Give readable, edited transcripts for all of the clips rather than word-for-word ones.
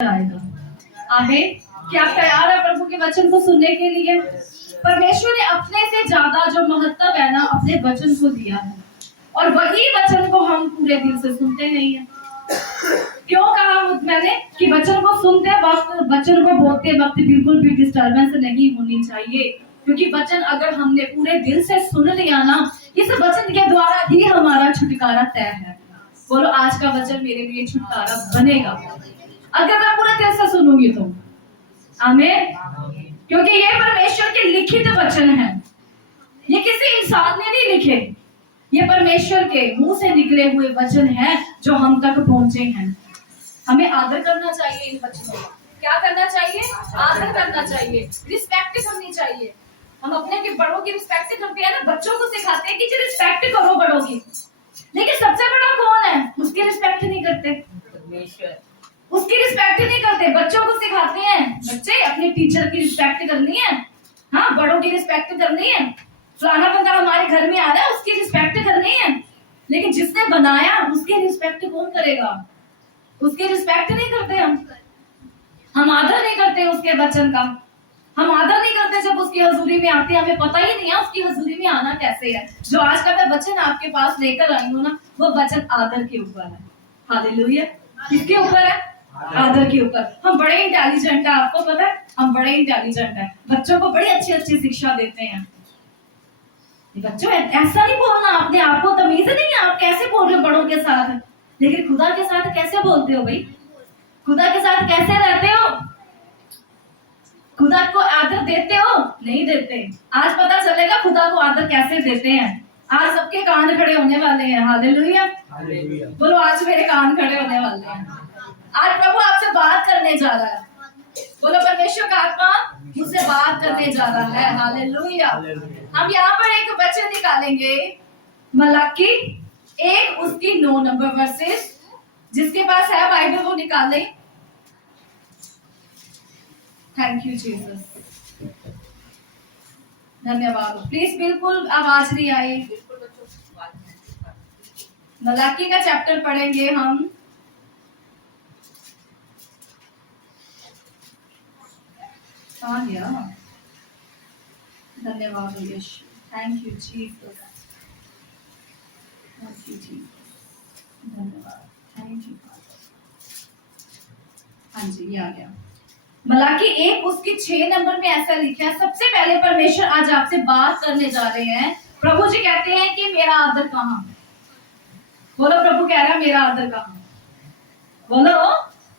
आएगा। आमीन। क्या आप तैयार है प्रभु के वचन को सुनने के लिए? परमेश्वर ने अपने से ज्यादा जो महत्व है ना अपने वचन को दिया है, और वही वचन को हम पूरे दिल से सुनते नहीं है। क्यों कहा मैंने कि वचन को सुनते वक्त, वचन को बोलते वक्त बिल्कुल भी डिस्टर्बेंस नहीं होनी चाहिए, क्योंकि वचन अगर हमने पूरे दिल से सुन लिया ना, इस वचन के द्वारा ही हमारा छुटकारा तय है। बोलो, आज का वचन मेरे लिए छुटकारा बनेगा अगर मैं पूरे दिल से सुनूंगी तो। आमीन। क्योंकि ये परमेश्वर के लिखित वचन है, ये किसी इंसान ने नहीं लिखे, ये परमेश्वर के मुंह से निकले हुए वचन है जो हम तक पहुंचे हैं। हमें आदर करना चाहिए इन वचनों का। क्या करना चाहिए? आदर करना चाहिए, रिस्पेक्ट करनी चाहिए। हम अपने के बड़ों की रिस्पेक्ट करते हैं ना, बच्चों को सिखाते हैं कि रिस्पेक्ट करो बड़ों की, लेकिन सबसे बड़ा कौन है उसकी रिस्पेक्ट नहीं करते, उसकी रिस्पेक्ट नहीं करते। बच्चों को सिखाते हैं, बच्चे अपने टीचर की रिस्पेक्ट करनी है, हाँ बड़ों की रिस्पेक्ट करनी है, फलाना बंदा हमारे घर में आ रहा है उसकी रिस्पेक्ट करनी है, लेकिन जिसने बनाया उसकी रिस्पेक्ट कौन करेगा? उसकी रिस्पेक्ट नहीं करते हम आदर नहीं करते उसके वचन का, हम आदर नहीं करते जब उसकी हजूरी में आते हैं। हमें पता ही नहीं है उसकी हजूरी में आना कैसे है। जो आज का मैं वचन आपके पास लेकर आई हूँ ना, वो वचन आदर के ऊपर है। हालेलुया। किसके ऊपर है? आदर के ऊपर। हम बड़े इंटेलिजेंट है, आपको पता है हम बड़े इंटेलिजेंट है, बच्चों को बड़ी अच्छी अच्छी शिक्षा देते हैं। बच्चों ऐसा नहीं बोलना, अपने आप को तमीज नहीं है, आप कैसे बोल रहे हो बड़ों के साथ, लेकिन खुदा के साथ कैसे बोलते हो भाई? खुदा के साथ कैसे रहते हो? खुदा को आदर देते हो? नहीं देते। आज पता चलेगा खुदा को आदर कैसे देते हैं। आज सबके कान खड़े होने वाले हैं। हालेलुया। बोलो, आज मेरे कान खड़े होने वाले हैं। आज प्रभु आपसे बात करने जा रहा है। बोलो, परमेश्वर का आत्मा मुझसे बात करने जा रहा है। हालेलुया। हम यहाँ पर एक वचन निकालेंगे, मलाकी 1 उसकी 9 नंबर वर्सेस। जिसके पास है बाइबल वो निकाले। थैंक यू जीसस, धन्यवाद। प्लीज बिल्कुल आवाज नहीं आई। मलाकी का चैप्टर पढ़ेंगे हम। धन्यवाद Yeshu, thank you Jesus, thank you Jesus, धन्यवाद, थैंक यू। हाँ जी, ये आ गया। मलाकी 1 उसकी 6 नंबर में ऐसा लिखा है। सबसे पहले परमेश्वर आज आपसे बात करने जा रहे हैं। प्रभु जी कहते हैं कि मेरा आदर कहाँ? बोलो, प्रभु कह रहा है मेरा आदर कहाँ? बोलो,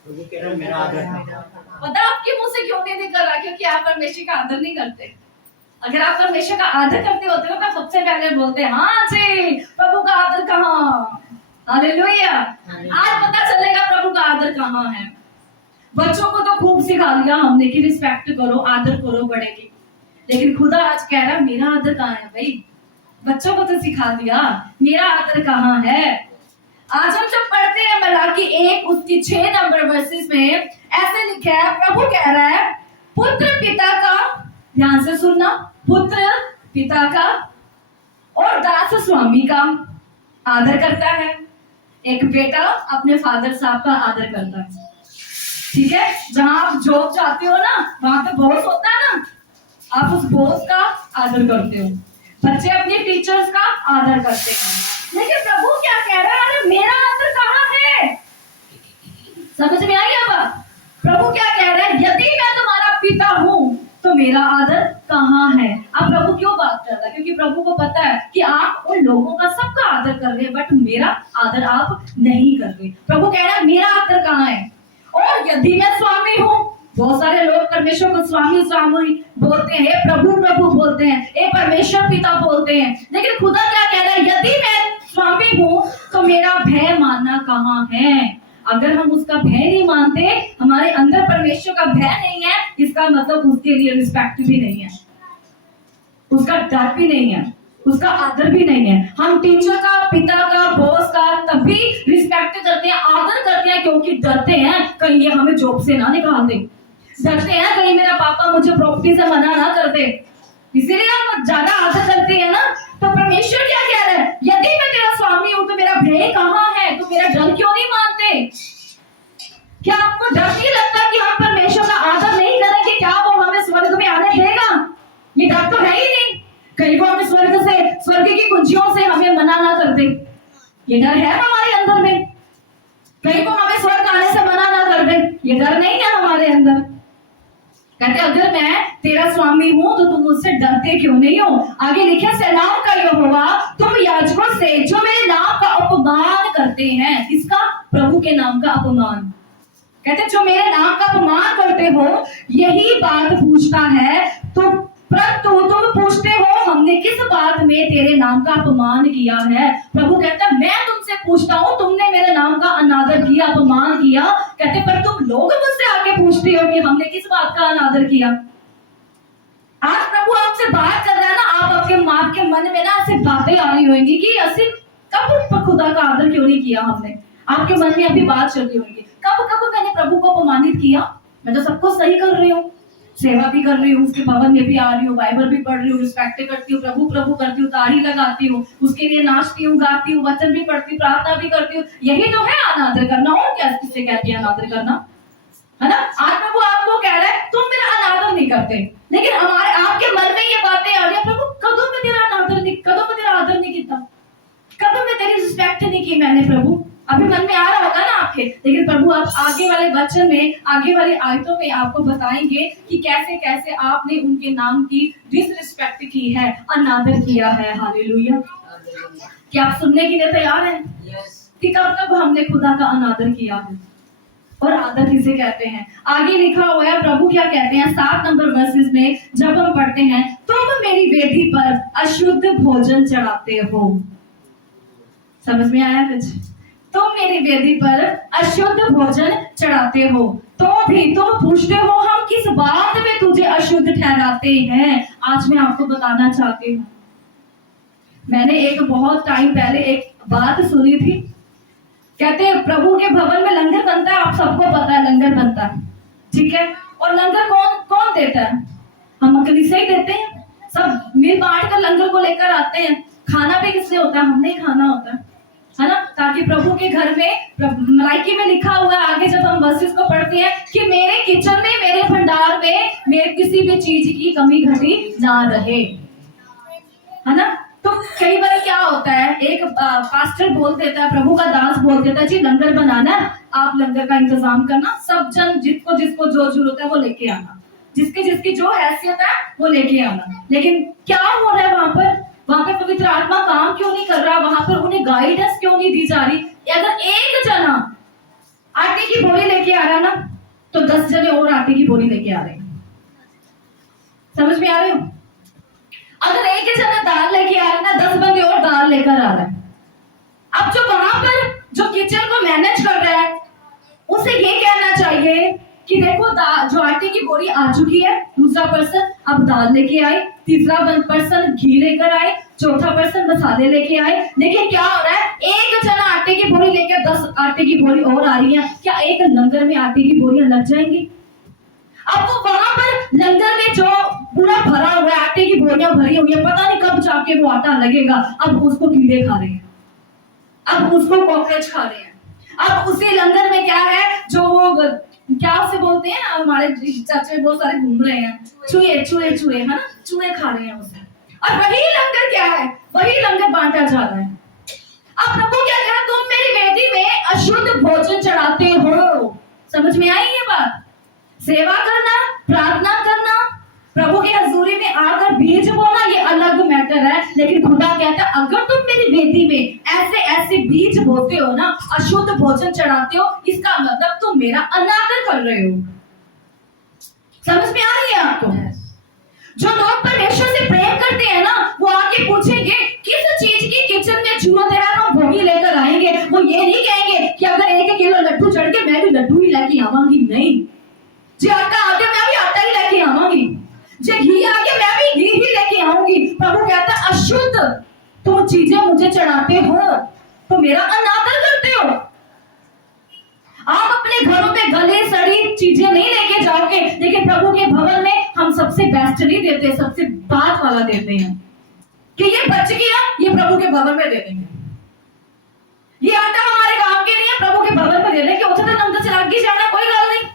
प्रभु कह रहा है मेरा आदर कहाँ? पता आपके मुंह से क्यों नहीं निकल रहा? क्योंकि आप परमेश्वर का आदर नहीं करते। अगर आप परमेश्वर का आदर करते होते हो तो सबसे पहले बोलते हाँ जी प्रभु का आदर कहाँ? हालेलुया। आज पता चलेगा प्रभु का आदर कहाँ है। बच्चों को तो खूब सिखा दिया हमने कि रिस्पेक्ट करो, आदर करो बड़े की, लेकिन खुदा आज कह रहा है मेरा आदर कहाँ है भाई? बच्चों को तो सिखा दिया, मेरा आदर कहाँ है? आज हम जब पढ़ते हैं मलाकी 1 उसकी 6 नंबर वर्सेस में ऐसे लिखा है, प्रभु कह रहा है पुत्र पिता का, ध्यान से सुनना, पुत्र पिता का और दास स्वामी का आदर करता है। एक बेटा अपने फादर साहब का आदर करता है। ठीक है, जहां आप जॉब जाते हो ना, वहां पे बॉस होता है ना, आप उस बॉस का आदर करते हो। बच्चे अपने टीचर्स का आदर करते हैं। लेकिन प्रभु क्या कह रहा है? अरे मेरा आदर कहाँ है? समझ में आई अब? प्रभु क्या कह रहा है? यदि मैं तुम्हारा पिता हूँ तो मेरा आदर कहाँ है? अब प्रभु क्यों बात कर रहा है? क्योंकि प्रभु को पता है कि आप उन लोगों का सबका आदर कर रहे हैं, बट मेरा आदर आप नहीं कर रहे। प्रभु कह रहा है मेरा आदर कहाँ है? और यदि मैं स्वामी हूँ, बहुत सारे लोग परमेश्वर को स्वामी स्वामी बोलते हैं, प्रभु प्रभु बोलते हैं, ए परमेश्वर पिता बोलते हैं, लेकिन खुदा क्या कह रहा है? यदि मैं स्वामी हूँ तो मेरा भय मानना कहाँ है? अगर हम उसका भय नहीं मानते, हमारे अंदर परमेश्वर का भय नहीं है, इसका मतलब उसके लिए रिस्पेक्ट भी नहीं है, उसका डर भी नहीं है, उसका आदर भी नहीं है। हम टीचर का, पिता का, बॉस का तभी रिस्पेक्ट करते हैं, आदर करते हैं, क्योंकि डरते हैं कहीं ये हमें जॉब से ना निकाल दे, डरते हैं कहीं मेरा पापा मुझे प्रॉपर्टी से मना ना कर दे, इसीलिए हम ज्यादा आदर करते हैं ना। तो परमेश्वर क्या कह रहा है? यदि मैं तेरा स्वामी हूं तो मेरा भय कहाँ है? तो मेरा डर क्यों नहीं मानते? क्या आपको डर नहीं लगता कि हम परमेश्वर का आदर नहीं करेंगे, क्या वो हमें स्वर्ग में आने देगा? ये डर तो है ही नहीं। कहीं वो हमें स्वर्ग की कुंजियों से हमें मना ना कर दे, ये डर है हमारे अंदर में। कहीं वो हमें स्वर्ग आने से मना ना कर दे, ये डर नहीं है हमारे अंदर। कहते अगर मैं तेरा स्वामी हूं तो तुम मुझसे डरते क्यों नहीं हो? आगे लिखा, सेनाओं का यहोवा, तुम याजकों से जो मेरे नाम का अपमान करते हैं, किसका? प्रभु के नाम का अपमान। कहते जो मेरे नाम का अपमान करते हो, यही बात पूछता है, तो परंतु तुम पूछते हो हमने किस बात में तेरे नाम का अपमान किया है? प्रभु कहता मैं तुमसे पूछता हूँ, तुमने मेरे नाम का अनादर किया, अपमान किया। कहते पर तुम लोग मुझसे आके पूछते हो कि हमने किस बात का अनादर किया। आज प्रभु आपसे बात कर रहा है ना, आप आपके मन में ना ऐसी बातें आ रही होंगी कि ऐसे कब खुदा का आदर क्यों नहीं किया हमने। आपके मन में अभी बात चल रही होगी, कब कब मैंने प्रभु को अपमानित किया। मैं तो सबको सही कर रही हूँ, सेवा भी कर रही हूँ, उसके भवन में भी आ रही हूँ, बाइबल भी पढ़ रही हूँ, रिस्पेक्ट करती हूँ, प्रभु प्रभु करती हूँ, ताड़ी लगाती हूँ, उसके लिए नाचती हूँ, गाती हूँ, वचन भी पढ़ती हूँ, प्रार्थना भी करती हूँ। यही तो है अनादर करना। और क्या किससे कहती है अनादर करना, है ना? आज प्रभु आपको कह रहा है तुम मेरा अनादर नहीं करते, लेकिन हमारे आपके मन में ये बातें आ रही है, प्रभु कदों में तेरा अनादर नहीं, कदों में तेरा आदर नहीं किया, कदों में तेरी रिस्पेक्ट नहीं की मैंने। प्रभु अभी मन में आ रहा होगा ना आपके, लेकिन प्रभु आप आगे वाले वचन में, आगे वाली आयतों में आपको बताएंगे कि कैसे कैसे आपने उनके नाम की डिसरिस्पेक्ट की है, अनादर किया है। हालेलुया। क्या आप सुनने के लिए तैयार हैं? कि कब कब हमने खुदा का अनादर किया है और आदर किसे कहते हैं? आगे लिखा हुआ है, प्रभु क्या कहते हैं 7 नंबर वर्सेस में, जब हम पढ़ते हैं, तुम मेरी वेदी पर अशुद्ध भोजन चढ़ाते हो। समझ में आया कुछ? तुम मेरी वेदी पर अशुद्ध भोजन चढ़ाते हो, तो भी तुम पूछते हो हम किस बात में तुझे अशुद्ध ठहराते हैं। आज मैं आपको बताना चाहती हूँ, मैंने एक बहुत टाइम पहले एक बात सुनी थी। कहते हैं प्रभु के भवन में लंगर बनता है, आप सबको पता है लंगर बनता है, ठीक है? और लंगर कौन देता है? हम कलीसिया ही देते हैं। सब मिल बांट कर लंगर को लेकर आते हैं। खाना भी किसने होता है? हमने खाना होता है ना? ताकि प्रभु के घर में, मलाइकी में लिखा हुआ है आगे जब हम वर्सेस को पढ़ते हैं कि मेरे किचन में, मेरे भंडार में, मेरे किसी भी चीज की कमी घटी ना रहे, है ना? तो कई बार क्या होता है, एक पास्टर बोल देता है, प्रभु का दास बोल देता है, जी लंगर बनाना, आप लंगर का इंतजाम करना, सब जन जिसको जिसको जो जरूरत है वो लेके आना, जिसकी जिसकी जो हैसियत है वो लेके आना। लेकिन क्या हो रहा है वहां पे पवित्र आत्मा काम क्यों नहीं कर रहा? वहां पर उन्हें गाइडेंस क्यों नहीं दी जा रही? अगर एक जना आटे की बोरी लेके आ रहा ना, तो 10 जने और आटे की बोरी लेके आ रहे हैं। समझ में आ रहे हो? अगर एक जना दाल लेके आ रहा है ना, 10 बंदे और दाल लेकर आ रहा है। अब जो वहां पर जो किचन को मैनेज कर रहा है, उसे ये कहना चाहिए कि देखो जो आटे की बोरी आ चुकी है, दूसरा पर्सन अब दाल लेके आए, तीसरा पर्सन घी लेकर आए, चौथा पर्सन मसाले लेके आए। लेकिन क्या हो रहा है, एक जना आटे की बोरी लेकर 10 आटे की बोरी और आ रही है। क्या एक लंगर में आटे की बोरियां लग जाएंगी? अब वो वहां पर लंगर में जो पूरा भरा हुआ है, आटे की बोरियां भरी हुई है, पता नहीं कब जाके वो आटा लगेगा। अब उसको कीड़े खा रहे हैं, अब उसको कॉकरोच खा रहे हैं। अब उसी लंगर में क्या है, जो वो क्या उसे बोलते हैं, हमारे चाचे बहुत सारे घूम रहे हैं, चूहे है ना, चूहे खा रहे हैं उसे। और वही लंगर क्या है, वही लंगर बांटा जा रहा है। अब प्रभु क्या कह रहा है, तुम मेरी वेदी में अशुद्ध भोजन चढ़ाते हो। समझ में आई ये बात? सेवा करना, प्रार्थना करना, प्रभु की हजूरी में आकर बीज बोना, ये अलग मैटर है। लेकिन खुदा कहता है अगर तुम मेरी वेदी में ऐसे ऐसे बीज बोते हो ना, अशुद्ध भोजन चढ़ाते हो, इसका मतलब तुम मेरा अनादर कर रहे हो। समझ में आ रही है आपको? जो लोग परमेश्वर से प्रेम करते हैं ना, वो आके पूछेंगे किस चीज की किचन में जरूरत है, हम वो ही लेकर आएंगे। वो ये नहीं कहेंगे कि अगर 1 किलो लड्डू चढ़ के मैं भी लड्डू ही लेके आवांगी, नहीं। जो आटा आ गया मैं भी आटा ही लेके आवांगी, जो घी आ गया मैं भी घी ही लेके आऊंगी। प्रभु कहता है अशुद्ध तुम चीजें मुझे चढ़ाते हो तो मेरा अनादर करते हो। आप अपने घरों में गले सड़ी चीजें नहीं लेके जाओगे, लेकिन प्रभु के भवन में हम सबसे बेस्ट नहीं देते, सबसे बात वाला देते हैं कि ये बच गया, ये प्रभु के भवन में दे देंगे। ये आटा हमारे काम के नहीं है, प्रभु के भवन में दे दे कि उसे तो लंगर चला के जाना, कोई गल नहीं।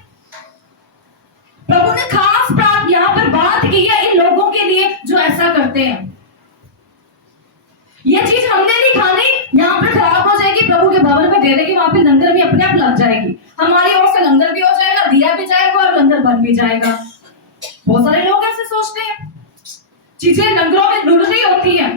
प्रभु ने खास बात यहाँ पर बात की है इन लोगों के लिए जो ऐसा करते हैं। ये चीज हमने नहीं खानी, यहाँ पर खराब हो जाएगी, प्रभु के भवन में दे देगी, वहां पे लंगर भी अपने आप लग जाएगी, हमारी ओर से लंगर भी हो जाएगा, दिया भी जाएगा और लंगर बन भी जाएगा। बहुत सारे लोग ऐसे सोचते हैं, चीजें लंगरों में लुढ़ रही होती है।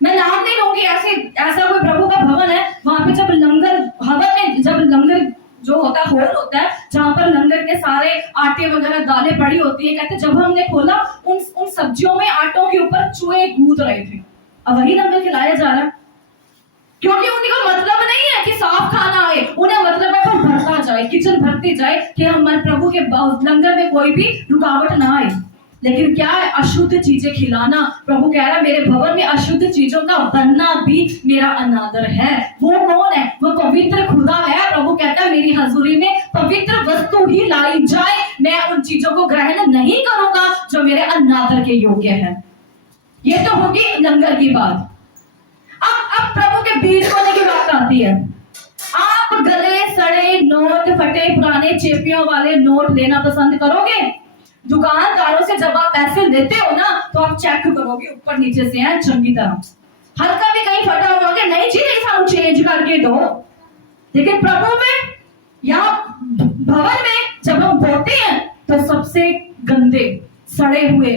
मैं नाम नहीं लूंगी, ऐसा कोई प्रभु का भवन है, वहां पे जब लंगर हवन में जब लंगर जो होता है होल होता है, जहां पर लंगर के सारे आटे वगैरह दालें पड़ी होती है, कहते जब हमने खोला उन सब्जियों में आटों के ऊपर चूहे कूद रहे थे। अब वही लंगर खिलाया जा रहा है, क्योंकि उनको मतलब नहीं है कि साफ खाना आए, उन्हें मतलब है कि भरता जाए, किचन भरती जाए, कि हमारे प्रभु के लंगर में कोई भी रुकावट ना आए। लेकिन क्या है, अशुद्ध चीजें खिलाना। प्रभु कह रहा है मेरे भवन में अशुद्ध चीजों का बनना भी मेरा अनादर है। वो कौन है? वो पवित्र खुदा है। प्रभु कहता है मेरी हजूरी में पवित्र वस्तु ही लाई जाए, मैं उन चीजों को ग्रहण नहीं करूंगा जो मेरे अनादर के योग्य है। ये तो होगी लंगर की बात। अब प्रभु के बीच होने की बात आती है। आप गले सड़े नोट, फटे पुराने चेपियों वाले नोट लेना पसंद करोगे? दुकानदारों से जब आप पैसे लेते हो ना, तो आप चेक करोगे ऊपर नीचे से है चंगी तरह, हल्का भी कहीं फटा हुआ होगा, नहीं जी नहीं सानू चेंज करके दो। लेकिन प्रभु में या भवन में जब हम बोते हैं तो सबसे गंदे सड़े हुए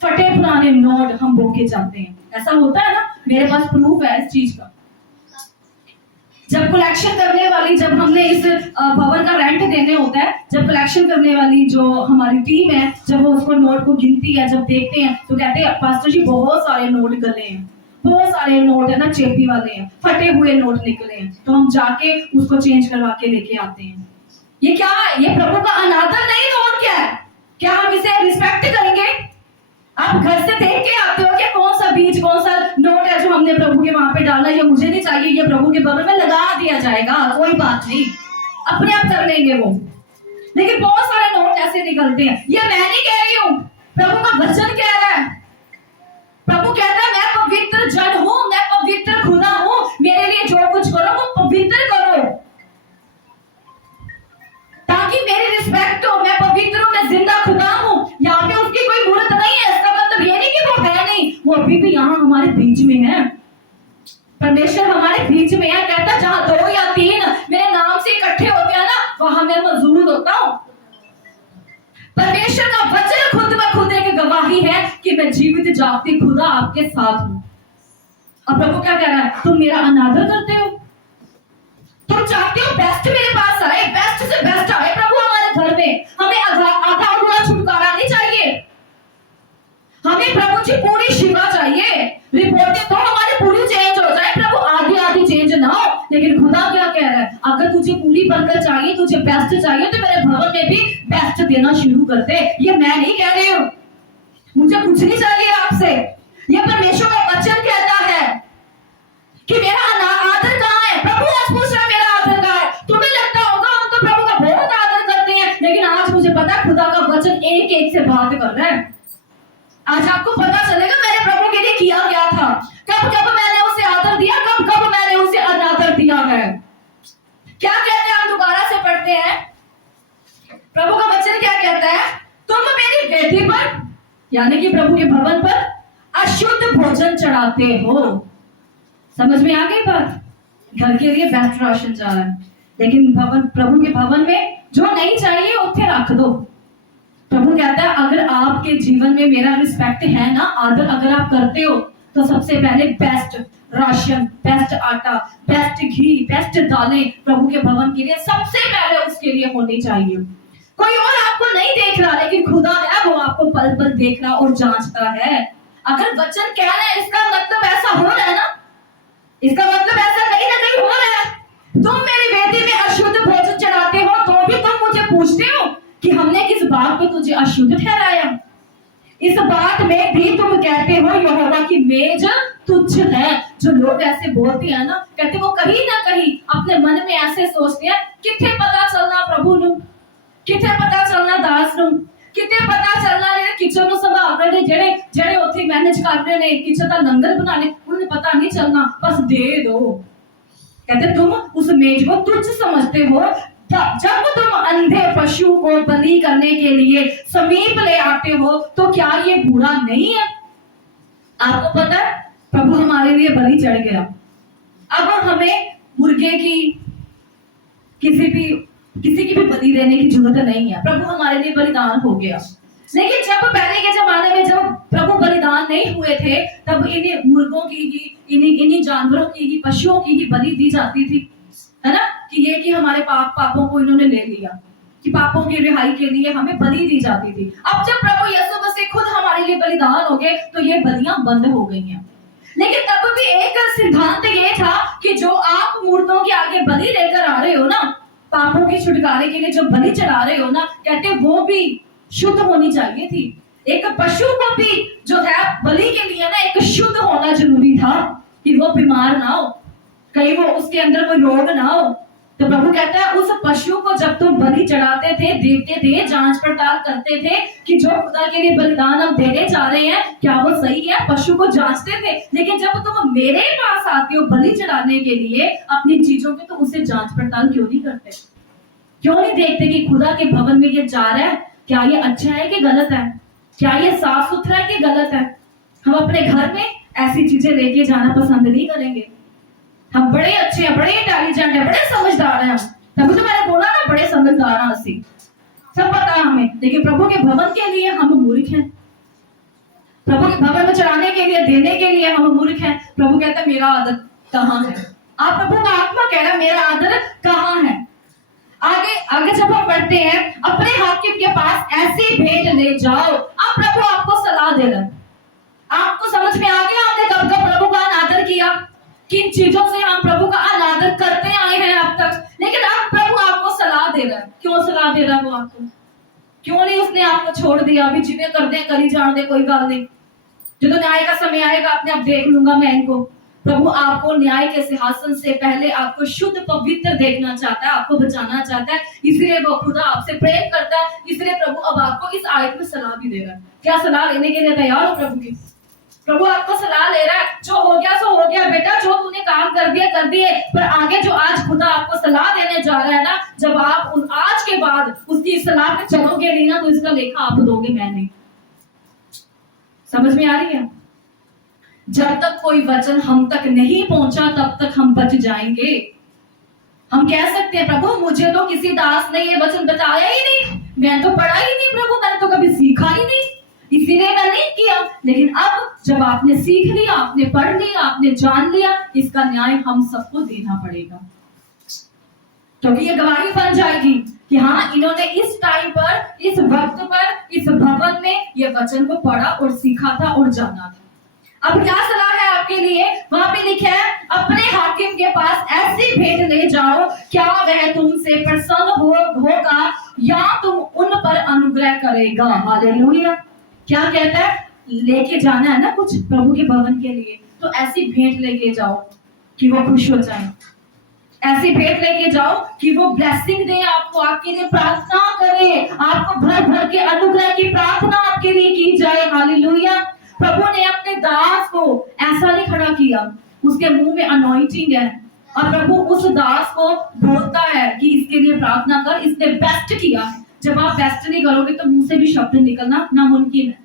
फटे पुराने नोट हम बोके जाते हैं। ऐसा होता है ना, मेरे पास प्रूफ है इस चीज का। जब कलेक्शन करने वाली, जब हमने इस भवन का रेंट देने होता है, जब कलेक्शन करने वाली जो हमारी टीम है, जब वो उसको नोट को गिनती है, जब देखते हैं तो कहते हैं पास्टर जी बहुत सारे नोट गले हैं, बहुत सारे नोट है ना चेपी वाले हैं, फटे हुए नोट निकले हैं। तो हम जाके उसको चेंज करवा के लेके आते हैं। ये क्या है? ये प्रभु का अनादर नहीं तो और क्या है? क्या हम इसे रिस्पेक्ट करेंगे? आप घर से देख के आते हो कि कौन सा बीज, कौन सा नोट है जो हमने प्रभु के वहां पे डाला, ये मुझे नहीं चाहिए, ये प्रभु के भवन में लगा दिया जाएगा, कोई बात नहीं, अपने आप कर लेंगे वो। लेकिन बहुत सारे नोट ऐसे निकलते हैं। ये मैं नहीं कह रही हूं, प्रभु का वचन कह रहा है। प्रभु कहता है मैं पवित्र जन हूं, मैं पवित्र खुदा हूं, मेरे लिए जो कुछ करो वो पवित्र करो, ताकि मेरी रिस्पेक्ट हो। मैं पवित्र हूं, मैं जिंदा खुदा हूं। यहाँ पे उसकी कोई मूर्त नहीं है, इसका मतलब ये नहीं कि वो है नहीं, वो अभी भी यहाँ हमारे बीच में है। परमेश्वर हमारे बीच में है। कहता जहां 2 या 3 मेरे नाम से इकट्ठे होते हैं ना, वहां मैं मौजूद होता हूं। परमेश्वर का वचन खुद ब खुद एक गवाही है कि मैं जीवित जागती खुदा आपके साथ हूं। अब प्रभु क्या कह रहा है? तुम मेरा अनादर करते हो, तुम चाहते हो बेस्ट मेरे पास आए, बेस्ट से बेस्ट आए प्रभु हमारे घर में। हमें आधा अधूरा छुटकारा नहीं चाहिए, हमें प्रभु जी पूरी शिवा चाहिए। रिपोर्टें तो हमारी पूरी चेंज हो जाए प्रभु, आधी आधी चेंज ना हो। लेकिन खुदा क्या कह रहा है? अगर तुझे पूरी बरकत चाहिए, तुझे बेस्ट चाहिए, तो मेरे भवन में भी बेस्ट देना शुरू कर दे। ये मैं नहीं कह रही हूँ, मुझे कुछ नहीं चाहिए आपसे, ये परमेश्वर का वचन कहता है कि मेरा आदर कहाँ है। प्रभु आज पूछ रहा है मेरा आदर कहाँ है। तुम्हें लगता होगा हम तो प्रभु का बहुत आदर करते हैं, लेकिन आज मुझे पता है खुदा का वचन एक एक से बात कर रहा है। आज आपको पता चलेगा मैंने प्रभु के लिए किया क्या था, कब कब मैंने उसे आदर दिया, कब कब मैंने उसे अनादर दिया है। क्या कहते हैं? हम दोबारा से पढ़ते हैं, प्रभु का वचन क्या कहता है? तुम मेरी वेदी पर यानी कि प्रभु के भवन पर अशुद्ध भोजन चढ़ाते हो। समझ में आ गई बात? घर के लिए बेस्ट राशन जा रहा है, लेकिन प्रभु के भवन में जो नहीं चाहिए उठे रख दो। प्रभु कहता है अगर आपके जीवन में मेरा रिस्पेक्ट है ना, आदर अगर आप करते हो, तो सबसे पहले बेस्ट राशन, बेस्ट आटा, बेस्ट घी, बेस्ट दालें प्रभु के भवन के लिए सबसे पहले उसके लिए होनी चाहिए। कोई और आपको नहीं देख रहा, लेकिन खुदा है, वो आपको पल पल देख रहा और जांचता है। अगर वचन कह रहा है, इसका मतलब ऐसा हो रहा है ना, इसका मतलब ऐसा कहीं ना कहीं हो रहा है। तुम मेरी वेदी में अशुद्ध भोजन चढ़ाते हो, तो भी तुम मुझे पूछते हो कि हमने किस बात पे तुझे अशुद्ध ठहराया। इस बात में भी तुम कहते हो यहोवा की मेज तुच्छ है। जो लोग ऐसे बोलते हैं ना, कहते वो कहीं ना कहीं अपने मन में ऐसे सोचते हैं, किथे पता चलना प्रभु नु, किथे पता चलना दास नु, किथे पता चलना किचन नु संभाल रहे जेड़े जेड़े उत्थे मैनेज कर रहे ने किचन का लंगर बनाने, उन्हें पता नहीं चलना, बस दे दो। कहते तुम उस मेज को तुच्छ समझते हो, जब तुम अंधे पशु को बलि करने के लिए समीप ले आते हो तो क्या ये बुरा नहीं है? आपको पता है प्रभु हमारे लिए बलि चढ़ गया। अब हमें मुर्गे की किसी की भी बलि देने की जरूरत नहीं है, प्रभु हमारे लिए बलिदान हो गया। लेकिन जब पहले के जमाने में जब प्रभु बलिदान नहीं हुए थे तब इन्हीं मुर्गों की ही इन्हीं जानवरों की ही पशुओं की ही बलि दी जाती थी, है ना, कि ये कि हमारे पापों को इन्होंने ले लिया, कि पापों की रिहाई के लिए हमें बलि दी जाती थी। अब जब प्रभु यीशु मसीह खुद हमारे लिए बलिदान हो गए तो ये बलियां बंद हो गई हैं। लेकिन तब भी एक सिद्धांत ये था कि जो आप मूर्तों के आगे बलि लेकर आ रहे हो ना, पापों के छुटकारे के लिए जो बलि चढ़ा रहे हो ना, कहते वो भी शुद्ध होनी चाहिए थी। एक पशु को भी जो है बलि के लिए ना एक शुद्ध होना जरूरी था, कि वो बीमार ना हो, कहीं वो उसके अंदर कोई रोग ना हो। तो प्रभु कहता है उस पशु को जब तुम बलि चढ़ाते थे, देखते थे, जांच पड़ताल करते थे कि जो खुदा के लिए बलिदान हम देने जा रहे हैं क्या वो सही है, पशु को जांचते थे। लेकिन जब तुम मेरे पास आते हो बलि चढ़ाने के लिए अपनी चीजों की, तो उसे जांच पड़ताल क्यों नहीं करते? क्यों नहीं देखते कि खुदा के भवन में ये जा रहा है, क्या ये अच्छा है कि गलत है, क्या ये साफ सुथरा है कि गलत है? हम अपने घर में ऐसी चीजें लेके जाना पसंद नहीं करेंगे। हम बड़े अच्छे हैं, बड़े इंटेलिजेंट हैं, बड़े समझदार हैं, तभी तो मैंने बोला ना बड़े समझदार हैं, ਅਸੀਂ सब पता है हमें। लेकिन प्रभु के भवन के लिए हम मूर्ख हैं, प्रभु के भवन में चढ़ाने के लिए, देने के लिए हम मूर्ख हैं। प्रभु कहता है मेरा आदर कहाँ है? आप प्रभु का आत्मा कह रहा है मेरा आदर कहाँ है? आगे जब हम बढ़ते हैं, अपने हाकिम के पास ऐसी भेंट ले जाओ। अब प्रभु आपको सलाह दे रहा है। आपको समझ में आ गया आपने कब कब प्रभु का अनादर किया, किन चीजों से हम प्रभु का अनादर करते आए हैं अब तक। लेकिन अब प्रभु आपको सलाह दे रहा है। क्यों सलाह दे रहा है वो आपको? क्यों नहीं उसने आपको छोड़ दिया, अभी जिन्हें कर दे करी जान दे, कोई गल नहीं, जो तो न्याय का समय आएगा अपने आप देख लूंगा मैं इनको। प्रभु आपको न्याय के सिंहासन से पहले आपको शुद्ध पवित्र देखना चाहता है, आपको बचाना चाहता है, इसलिए वो खुदा आपसे प्रेम करता है। इसलिए प्रभु अब आपको इस आयत में सलाह भी दे रहा है। क्या सलाह लेने के लिए तैयार हो प्रभु की? प्रभु आपको सलाह ले रहा है, जो हो गया सो हो गया बेटा, जो तूने काम कर दिया कर दिए, पर आगे जो आज खुदा आपको सलाह देने जा रहा है ना, जब आप आज के बाद उसकी सलाह पे चलोगे नहीं ना, तो इसका लेखा आप दोगे, मैं नहीं। समझ में आ रही है? जब तक कोई वचन हम तक नहीं पहुंचा तब तक हम बच जाएंगे। हम कह सकते हैं प्रभु मुझे तो किसी दास ने ये वचन बताया ही नहीं, मैं तो पढ़ा ही नहीं प्रभु, मैंने तो कभी सीखा ही नहीं, इसीलिए मैं नहीं किया। लेकिन अब जब आपने सीख लिया, आपने पढ़ लिया, आपने जान लिया, इसका न्याय हम सबको देना पड़ेगा, क्योंकि ये गवाही बन जाएगी कि हाँ इन्होंने इस टाइम पर, इस वक्त पर, इस भवन में ये वचन को पढ़ा और सीखा था और जाना था। अब क्या सलाह है आपके लिए? वहां पे लिखा है अपने हाकिम के पास ऐसी भेंट ले जाओ, क्या वह तुमसे प्रसन्न होगा या तुम उन पर अनुग्रह करेगा। हालेलुया। क्या कहता है? लेके जाना है ना कुछ प्रभु के भवन के लिए, तो ऐसी भेंट लेके जाओ कि वो खुश हो जाए, ऐसी भेंट लेके जाओ कि वो ब्लेसिंग दे आपको, आपके लिए प्रार्थना करे, आपको भर भर के अनुग्रह की प्रार्थना आपके लिए की जाए। हालेलुया। प्रभु ने अपने दास को ऐसा नहीं खड़ा किया, उसके मुंह में अनॉइंटिंग है और प्रभु उस दास को बोलता है कि इसके लिए प्रार्थना कर, इसने बेस्ट किया है। जब आप बेस्ट नहीं करोगे तो मुंह से भी शब्द निकलना नामुमकिन है,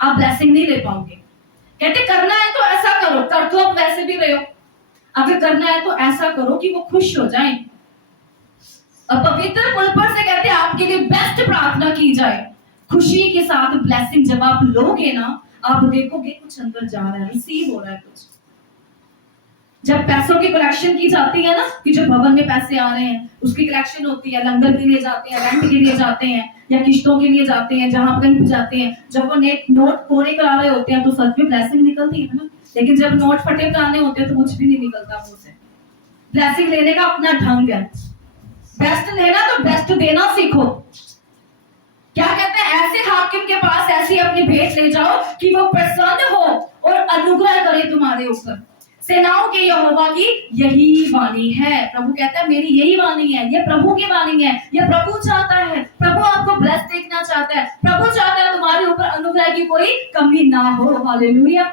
आप ब्लेसिंग नहीं ले पाओगे। कहते करना है तो ऐसा करो, कर तो आप वैसे भी रहे हो, अगर करना है तो ऐसा करो कि वो खुश हो जाएं। और पवित्र पुलपर से कहते हैं आपके लिए बेस्ट प्रार्थना की जाए, खुशी के साथ ब्लेसिंग जब आप लोगे ना, आप देखोगे कुछ अंदर जा रहा है, रिसीव हो रहा है कुछ। जब पैसों की कलेक्शन की जाती है ना, कि जो भवन में पैसे आ रहे हैं उसकी कलेक्शन होती है, लंगर के लिए जाते हैं, रेंट के लिए जाते हैं, या किश्तों के लिए जाते हैं, जहां कहीं जाते हैं, जब वो नोट कोरे करा रहे होते हैं तो सच में ब्लेसिंग निकलती है ना। लेकिन जब नोट फटे कराने होते हैं तो कुछ भी नहीं निकलता मुंह से। ब्लेसिंग लेने का अपना ढंग है, बेस्ट लेना तो बेस्ट देना सीखो। क्या कहते हैं? ऐसे हाकिम के पास ऐसी अपनी भेंट ले जाओ कि वो प्रसन्न हो और अनुग्रह करे तुम्हारे ऊपर। सेनाओं के यहोवा की यही वाणी है। प्रभु कहता है मेरी यही वाणी है, ये प्रभु की वाणी है, ये प्रभु चाहता है, प्रभु आपको ब्लेस देखना चाहता है, प्रभु चाहता है तुम्हारे ऊपर अनुग्रह की कोई कमी ना हो। हालेलुया।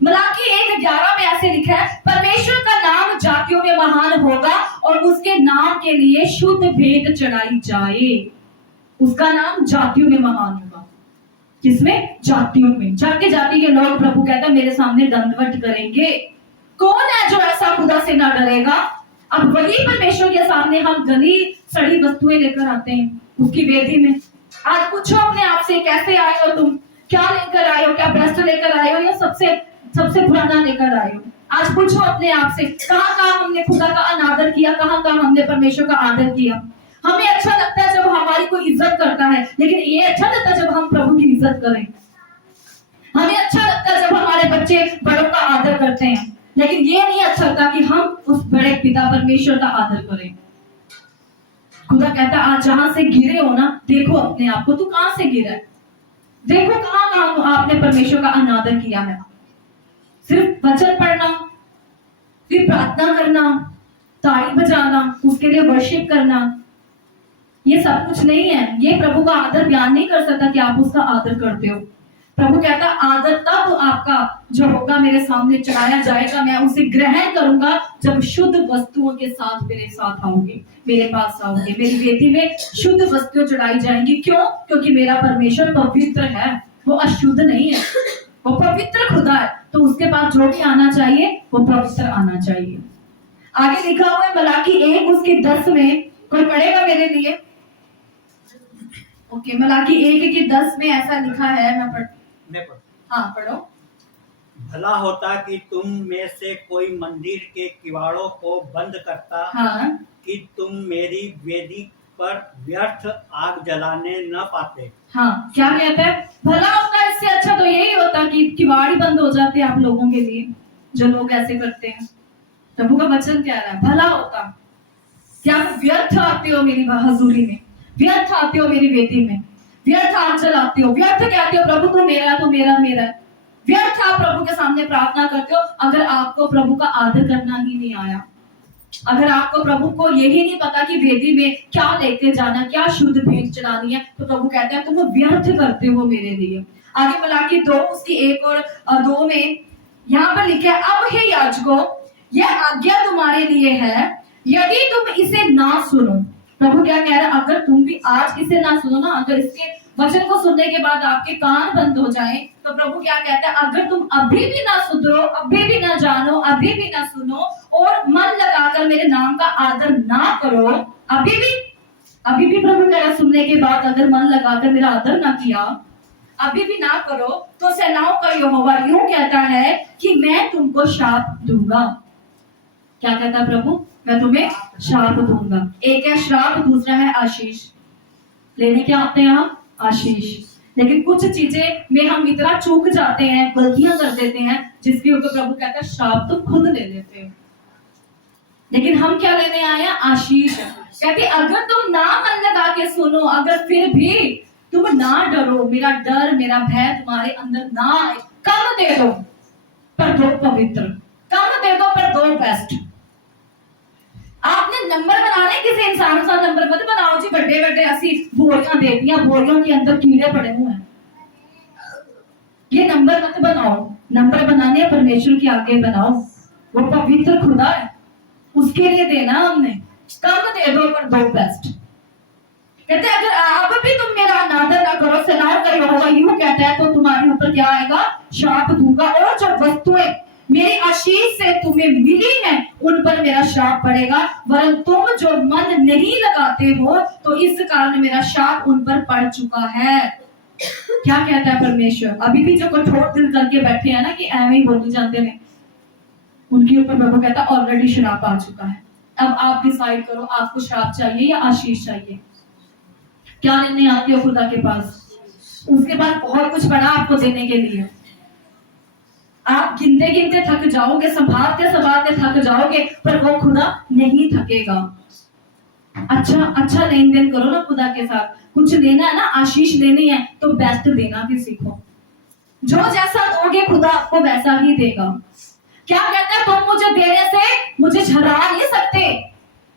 मलाकी 1:11 में ऐसे लिखा है, परमेश्वर का नाम जातियों में महान होगा और उसके नाम के लिए शुद्ध भेंट चढ़ाई जाए। उसका नाम जातियों में महान होगा। किसमें? जातियों में। जाति जाति के लोग प्रभु कहता है मेरे सामने दंडवत करेंगे। कौन है जो ऐसा खुदा से ना डरेगा? अब वही परमेश्वर के सामने हम गली सड़ी वस्तुएं लेकर आते हैं उसकी वेदी में। आज पूछो अपने आप से, कैसे आए हो तुम? क्या लेकर आए हो? क्या बेस्ट लेकर आए हो या सबसे पुराना लेकर आए हो? आज पूछो अपने आप से, कहाँ कहाँ हमने खुदा का अनादर किया, कहाँ कहाँ हमने परमेश्वर का आदर किया। हमें अच्छा लगता है जब हमारी कोई इज्जत करता है, लेकिन ये अच्छा लगता है जब हम प्रभु की इज्जत करें। हमें अच्छा लगता है जब हमारे बच्चे बड़ों का आदर करते हैं, लेकिन ये नहीं अच्छा लगता कि हम उस बड़े पिता परमेश्वर का आदर करें। खुदा कहता है आज जहां से गिरे हो ना, देखो अपने आप को, तू कहां से गिरा है, देखो कहां कहां आपने परमेश्वर का अनादर किया है। सिर्फ वचन पढ़ना, फिर प्रार्थना करना, ताली बजाना, उसके लिए वर्शिप करना, ये सब कुछ नहीं है। ये प्रभु का आदर बयान नहीं कर सकता कि आप उसका आदर करते हो। प्रभु कहता आदर तब आपका जो होगा मेरे सामने चढ़ाया जाएगा, मैं उसे ग्रहण करूंगा जब शुद्ध वस्तुओं के साथ मेरे साथ आओगे, मेरे पास आओगे। मेरी वेदी में शुद्ध वस्तुएं चढ़ाई जाएंगी। क्यों? क्योंकि मेरा परमेश्वर पवित्र है, वो अशुद्ध नहीं है, वो पवित्र खुदा है। तो उसके पास जो भी आना चाहिए वो पवित्र आना चाहिए। आगे लिखा हुआ है मलाकी 1:10 में, कोई पढ़ेगा मेरे लिए? ओके, मलाकी 1:10 में ऐसा लिखा है, मैं पढ़। हाँ पढ़ो। भला होता कि तुम में से कोई मंदिर के किवाड़ों को बंद करता, हाँ। कि तुम मेरी वेदी पर व्यर्थ आग जलाने न पाते। हाँ, क्या कहता है? भला होता, इससे अच्छा तो यही होता कि किवाड़ बंद हो जाते आप लोगों के लिए, जो लोग ऐसे करते हैं। प्रभु का वचन कह रहा है भला होता। क्या व्यर्थ आते हो मेरी हजूरी में, व्यर्थ आते हो मेरी वेदी में, व्यर्थ आग जलाते हो, व्यर्थ कहते हो प्रभु तू मेरा, तू मेरा मेरा। व्यर्थ आप प्रभु के सामने प्रार्थना करते हो अगर आपको प्रभु का आदर करना ही नहीं आया, अगर आपको प्रभु को यही नहीं पता कि वेदी में क्या लेके जाना, क्या शुद्ध भेंट चढ़ानी है, तो प्रभु कहते हैं तुम व्यर्थ करते हो मेरे लिए। आगे मलाकी 2 उसकी 1 और 2 में यहाँ पर लिखा है, अब हे याजकों यह आज्ञा तुम्हारे लिए है, यदि तुम इसे ना सुनो। प्रभु क्या कह रहा है? अगर तुम भी आज इसे ना सुनो ना, अगर इसके वचन को सुनने के बाद आपके कान बंद हो जाएं, तो प्रभु क्या कहता है? अगर तुम अभी भी ना सुधरो, अभी भी ना जानो, अभी भी ना सुनो और मन लगाकर मेरे नाम का आदर ना करो, अभी भी प्रभु कह रहा सुनने के बाद अगर मन लगाकर मेरा आदर ना किया, अभी भी ना करो, तो सेनाओं का यहोवा यूं कहता है कि मैं तुमको शाप दूंगा। क्या कहता है प्रभु? मैं तुम्हें शाप दूंगा। एक है श्राप, दूसरा है आशीष। लेने क्या आते हैं हम? आशीष। लेकिन कुछ चीजें में हम इतना चूक जाते हैं, गलतियां कर देते हैं, जिसके ऊपर प्रभु कहता है श्राप तो खुद ले लेते हो। लेकिन हम क्या लेने आए हैं? आशीष। कहते अगर तुम ना मन लगा के सुनो, अगर फिर भी तुम ना डरो, मेरा डर मेरा भय तुम्हारे अंदर ना आए, कम दे दो पर दो पवित्र, कम दे दो पर दो बेस्ट। आपने नंबर बनाने किसी इंसान का नंबर मत बनाओ जी, बड़े बड़े ऐसी बोरियां दे दिया, बोरियों के अंदर कीड़े पड़े हुए हैं, ये नंबर मत बनाओ। नंबर बनाने परमेश्वर के आगे बनाओ, वो पवित्र खुदा है, उसके लिए देना हमने। कम दे दो पर दो बेस्ट। कहते हैं अगर आप भी तुम मेरा अनादर ना करो, सेनाओं का यहोवा यूं कहता है, तो तुम्हारे ऊपर क्या आएगा? शाप दूंगा। और जो वस्तुएं मेरी आशीष से तुम्हें मिली है उन पर मेरा शाप पड़ेगा, वरन तुम जो मन नहीं लगाते हो तो इस कारण मेरा शाप उन पर पड़ चुका है। क्या कहता है परमेश्वर? अभी भी जो कठोर दिल करके बैठे हैं ना कि ऐਵੇਂ ही बोलते जाते हैं, उनके ऊपर प्रभु कहता ऑलरेडी श्राप आ चुका है। अब आप डिसाइड करो, आपको श्राप चाहिए या आशीष चाहिए? क्या लेने आते हो खुदा के पास? उसके पास बहुत कुछ पड़ा आपको देने के लिए। आप गिनते गिनते थक जाओगे, संभालते संभालते थक जाओगे, पर वो खुदा नहीं थकेगा। अच्छा लेन देन करो ना खुदा के साथ। कुछ लेना है ना, आशीष लेनी है, तो बेस्ट देना भी सीखो। जो जैसा दोगे खुदा आपको वैसा ही देगा। क्या कहता है? तुम मुझे देने से मुझे झरा नहीं सकते।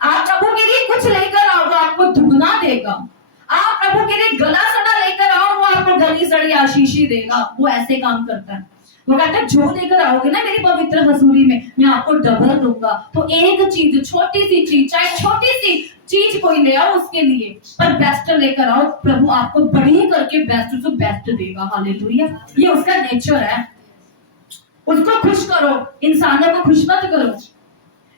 आप प्रभु के लिए कुछ लेकर आओ, आपको दुगना देगा। आप प्रभु के लिए गला सड़ा लेकर आओ, वो आपको गली सड़ी आशीष ही देगा। वो ऐसे काम करता है। वो कहता है जो लेकर आओगे ना मेरी पवित्र हजूरी में, मैं आपको डबल दूंगा। तो एक चीज, छोटी सी चीज, चाहे छोटी सी चीज कोई ले आओ उसके लिए, पर बेस्ट लेकर आओ, प्रभु आपको बढ़ी करके बेस्ट से बेस्ट देगा। हालेलुया, ये उसका नेचर है। उसको खुश करो, इंसानों को खुश मत करो।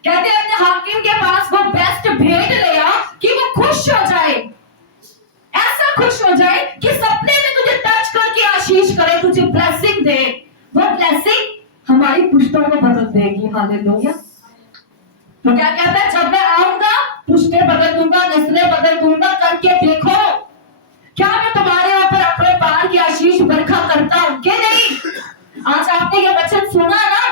कहते हैं अपने हाकिम के पास वो बेस्ट भेंट ले आओ कि वो खुश हो जाए, ऐसा खुश हो जाए कि सपने में तुझे टच करके आशीष करे, तुझे ब्लेसिंग दे। वो ब्लेसिंग हमारी पुश्तों को बदल देगी। हालेलुया। तो क्या कहता है, जब मैं आऊंगा पुश्तें बदल दूंगा, नस्लें बदल दूंगा, करके देखो क्या मैं तुम्हारे ऊपर अपने बाल की आशीष बरखा करता हूं कि नहीं। आज आपने ये वचन सुना ना,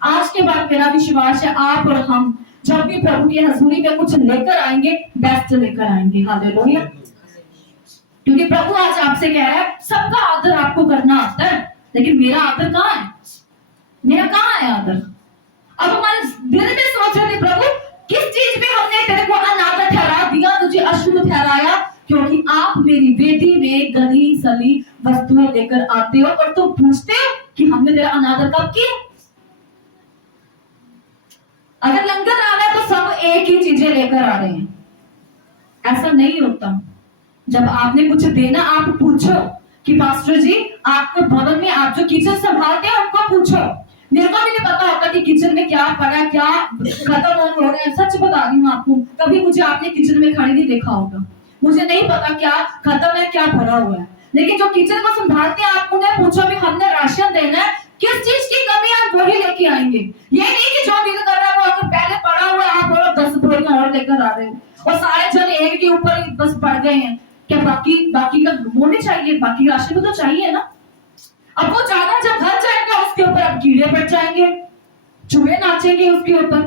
आज के बाद मेरा विश्वास है आप और हम जब भी प्रभु की हजूरी में कुछ लेकर आएंगे, बेस्ट लेकर आएंगे। हालेलुया। क्योंकि प्रभु आज आपसे कह रहा है सबका आदर आपको करना आता है, लेकिन मेरा आदर कहाँ है, मेरा कहाँ है आदर। अब हमारे दिल में सोच रहे थे प्रभु किस चीज में हमने तेरे को अनादर ठहरा दिया, तुझे अशुद्ध ठहराया, क्योंकि आप मेरी वेदी में गली सली वस्तुएं लेकर आते हो और तुम पूछते हो कि हमने तेरा अनादर कब किया। अगर लंगर आ रहा है तो सब एक ही चीजें लेकर आ रहे हैं, ऐसा नहीं होता। जब आपने कुछ देना आप पूछो कि पास्टर जी आपके भवन में आप जो किचन संभालते हैं उनको पूछो। मेरे को भी नहीं पता होता कि किचन में क्या पड़ा, क्या खत्म हो रहा है। सच बता रही हूँ आपको, कभी मुझे आपने किचन में खड़े नहीं देखा होगा, मुझे नहीं पता क्या खत्म है क्या भरा हुआ है। लेकिन जो किचन को संभालते हैं आप उन्हें पूछो भी हमने राशन देना है, किस चीज की कमी है वही लेके आएंगे। ये नहीं कि जो दिल कर रहा है वो अगर पहले पड़ा हुआ है आप बोलो 10 बोरियां और लेकर आ रहे हो और सारे जन एक के ऊपर ही बस पड़ गए हैं। क्या बाकी का होने चाहिए, बाकी राशन भी तो चाहिए ना। अब वो ज्यादा जब भर जाएगा उसके ऊपर अब कीड़े बढ़ जाएंगे, चूहे नाचेंगे उसके ऊपर।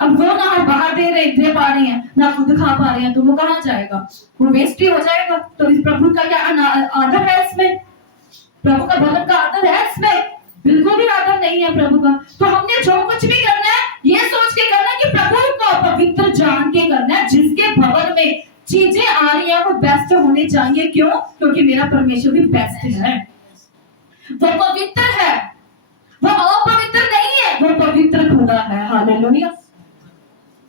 अब वो ना बाहर दे पा रहे हैं ना खुद खा पा रहे हैं, तो वो कहाँ जाएगा, वो वेस्ट ही हो जाएगा। तो इस प्रभु का क्या आदर है इसमें, प्रभु का भवन का आदर है इसमें, बिल्कुल भी आदर नहीं है प्रभु का। तो हमने जो कुछ भी करना है ये सोच के करना है कि प्रभु को पवित्र जान के करना है। जिसके भवन में चीजें आ रही है वो बेस्ट होनी चाहिए। क्यों? क्योंकि मेरा परमेश्वर भी बेस्ट है, वो पवित्र है, वो अपवित्र नहीं है, वो पवित्र खुदा है। हालेलुया।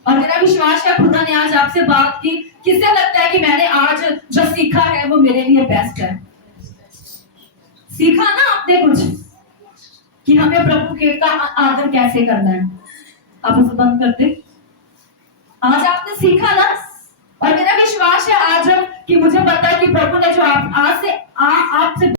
और मेरा विश्वास है खुदा ने आज आपसे बात की। किससे लगता है कि मैंने आज जो सीखा है वो मेरे लिए बेस्ट है? सीखा ना आपने कुछ कि हमें प्रभु के का आदर कैसे करना है। आप उसे बंद करते, आज आपने सीखा ना। और मेरा विश्वास है आज कि मुझे पता है कि प्रभु ने जो आप आज से आपसे